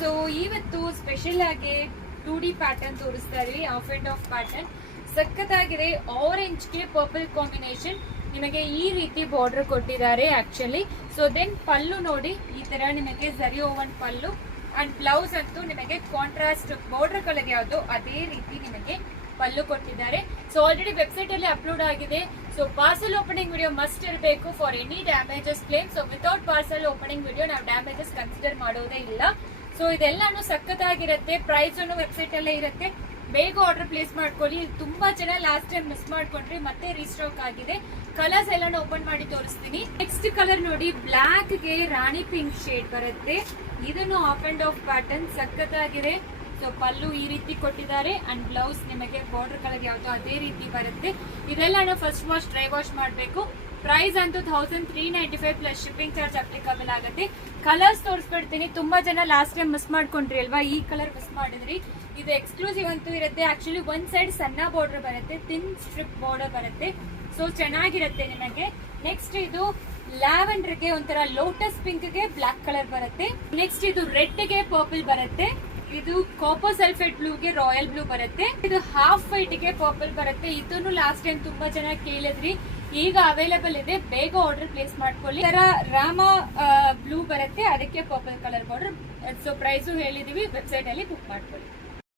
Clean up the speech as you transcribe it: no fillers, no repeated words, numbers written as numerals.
So ಇವತ್ತು special ಆಗಿ 2D pattern ತೋರಿಸ್ತಾ ಇದೀವಿ. ಆಫ್ ಅಂಡ್ ಆಫ್ ಪ್ಯಾಟರ್ನ್ ಸಖತ್ತಾಗಿದೆ. ಆರೆಂಜ್ ಗೆ ಪರ್ಪಲ್ ಕಾಂಬಿನೇಷನ್, ನಿಮಗೆ ಈ ರೀತಿ ಬಾರ್ಡರ್ ಕೊಟ್ಟಿದ್ದಾರೆ ಆಕ್ಚುಲಿ. ಸೊ ದೆನ್ ಪಲ್ಲು ನೋಡಿ, ಈ ತರ ನಿಮಗೆ ಜರಿ ಓವನ್ ಪಲ್ಲು ಅಂಡ್ ಬ್ಲೌಸ್ ಅಂತೂ ನಿಮಗೆ ಕಾಂಟ್ರಾಸ್ಟ್ ಬಾರ್ಡರ್ ಕಲರ್ ಯಾವುದು ಅದೇ ರೀತಿ ನಿಮಗೆ ಪಲ್ಲು ಕೊಟ್ಟಿದ್ದಾರೆ. ಸೊ ಆಲ್ರೆಡಿ ವೆಬ್ಸೈಟ್ ಅಲ್ಲಿ ಅಪ್ಲೋಡ್ ಆಗಿದೆ. So parcel opening video must ಇರಬೇಕು for any damages claim. So without parcel opening video ನಾವು ಡ್ಯಾಮೇಜಸ್ ಕನ್ಸಿಡರ್ ಮಾಡೋದೇ ಇಲ್ಲ. ಸೊ ಇದೆಲ್ಲಾನು ಸಖತ್ತಾಗಿರುತ್ತೆ. ಪ್ರೈಸ್ ವೆಬ್ಸೈಟ್ ಅಲ್ಲೇ ಇರುತ್ತೆ. ಬೇಗ ಆರ್ಡರ್ ಪ್ಲೇಸ್ ಮಾಡ್ಕೊಳ್ಳಿ. ತುಂಬಾ ಜನ ಲಾಸ್ಟ್ ಟೈಮ್ ಮಿಸ್ ಮಾಡ್ಕೊಂಡ್ರಿ, ಮತ್ತೆ ರೀಸ್ಟಾಕ್ ಆಗಿದೆ. ಕಲರ್ಸ್ ಎಲ್ಲಾನು ಓಪನ್ ಮಾಡಿ ತೋರಿಸ್ತೀನಿ. ನೆಕ್ಸ್ಟ್ ಕಲರ್ ನೋಡಿ, ಬ್ಲಾಕ್ ಗೆ ರಾಣಿ ಪಿಂಕ್ ಶೇಡ್ ಬರುತ್ತೆ. ಇದನ್ನು ಆಫ್ ಅಂಡ್ ಆಫ್ ಪ್ಯಾಟರ್ನ್ ಸಖತ್ತಾಗಿದೆ. ಸೊ ಪಲ್ಲು ಈ ರೀತಿ ಕೊಟ್ಟಿದ್ದಾರೆ ಅಂಡ್ ಬ್ಲೌಸ್ ನಿಮಗೆ ಬಾರ್ಡರ್ ಕಲರ್ ಯಾವ್ದು ಅದೇ ರೀತಿ ಬರುತ್ತೆ. ಇದೆಲ್ಲ ಫಸ್ಟ್ ವಾಶ್ ಡ್ರೈ ವಾಶ್ ಮಾಡಬೇಕು. ಪ್ರೈಸ್ ಅಂತೂ 1395 ಪ್ಲಸ್ ಶಿಪ್ಪಿಂಗ್ ಚಾರ್ಜ್ ಅಪ್ಲಿಕಬಲ್ ಆಗುತ್ತೆ. ಕಲರ್ಸ್ ತೋರಿಸ್ಬಿಡ್ತೀನಿ. ತುಂಬಾ ಜನ ಲಾಸ್ಟ್ ಟೈಮ್ ಮಿಸ್ ಮಾಡ್ಕೊಂಡ್ರಿ ಅಲ್ವಾ, ಈ ಕಲರ್ ಮಿಸ್ ಮಾಡಿದ್ರಿ. ಇದು ಎಕ್ಸ್ಕ್ಲೂಸಿವ್ ಅಂತೂ ಇರುತ್ತೆ. ಆಕ್ಚುಲಿ ಒಂದ್ ಸೈಡ್ ಸಣ್ಣ ಬಾರ್ಡರ್ ಬರುತ್ತೆ, ಥಿನ್ ಸ್ಟ್ರಿಪ್ ಬಾರ್ಡರ್ ಬರುತ್ತೆ. ಸೊ ಚೆನ್ನಾಗಿರುತ್ತೆ ನಿಮಗೆ. ನೆಕ್ಸ್ಟ್ ಇದು ಲ್ಯಾವೆಂಡರ್ ಗೆ ಒಂಥರ ಲೋಟಸ್ ಪಿಂಕ್ ಗೆ ಬ್ಲಾಕ್ ಕಲರ್ ಬರುತ್ತೆ. ನೆಕ್ಸ್ಟ್ ಇದು ರೆಡ್ ಗೆ ಪರ್ಪಲ್ ಬರುತ್ತೆ. ಇದು ಕಾಪರ್ ಸಲ್ಫೇಟ್ ಬ್ಲೂ ಗೆ ರಾಯಲ್ ಬ್ಲೂ ಬರುತ್ತೆ. ಇದು ಹಾಫ್ ವೈಟ್ ಗೆ ಪರ್ಪಲ್ ಬರುತ್ತೆ. ಇದನ್ನು ಲಾಸ್ಟ್ ಟೈಮ್ ತುಂಬಾ ಜನ ಕೇಳಿದ್ರಿ, ಈಗ ಅವೈಲೇಬಲ್ ಇದೆ. ಬೇಗ ಆರ್ಡರ್ ಪ್ಲೇಸ್ ಮಾಡ್ಕೊಳ್ಳಿ. ತರ ರಾಮ ಬ್ಲೂ ಬರುತ್ತೆ, ಅದಕ್ಕೆ purple colour border. So price ಹೇಳಿದೀವಿ, ವೆಬ್ಸೈಟ್ ಅಲ್ಲಿ ಬುಕ್ ಮಾಡ್ಕೊಳ್ಳಿ.